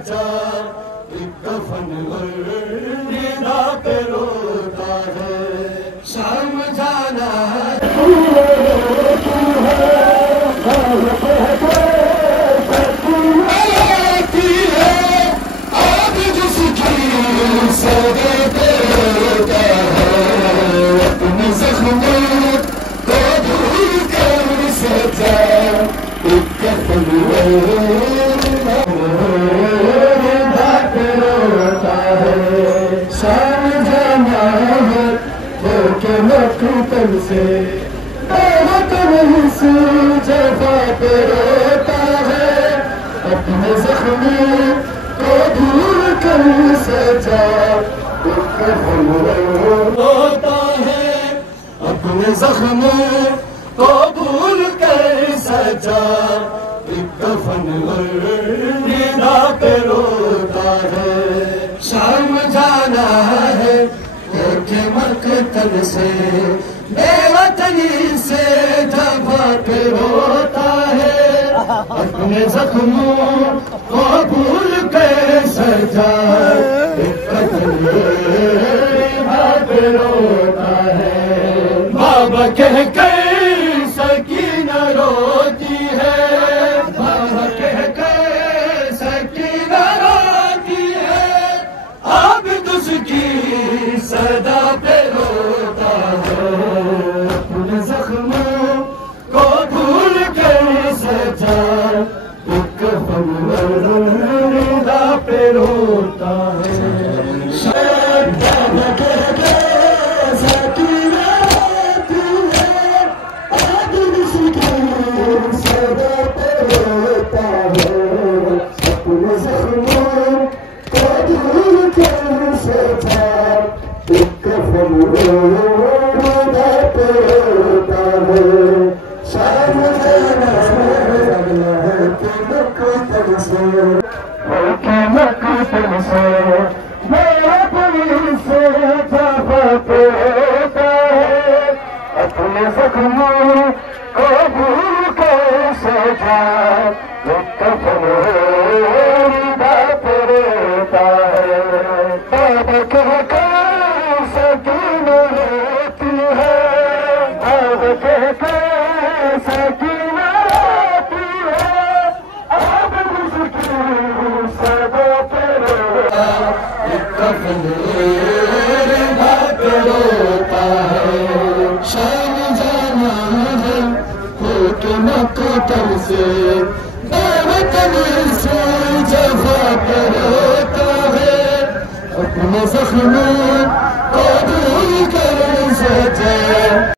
सजा, एक कफन निदा पे रोता है। शाम जाना मकतल से से जफा पे रोता है, अपने जख्मी को दूर कर सजा रोता है, अपने जख्मी को भूल कर सजा एक कफन निदा पे रोता है। शाम जाना है के मकतल से, बेवतनी से जफा पे रोता है, अपने जख्मों को भूल के सजा एक कफन निदा पे रोता है। बाबा कह कर सकीना रोती है, बाबा कह कर सकीना रोती है, अब उसकी सदा पे रोता है, अपने जख्मों को भूल कर सजा एक कफन निदा पे रोता है। अपने जख्मों को भूल कर सजा एक कफन निदा पे रोता है। बाबा कह कर सकीना रोती है, बाबा कह कर सकीना रोती है, अब उसकी सदा पे रोता एक कफन निदा पे रोता है। शाम जाना है होके मकतल से, बेवतन से जफा पे रोता है, अपने जख्मी को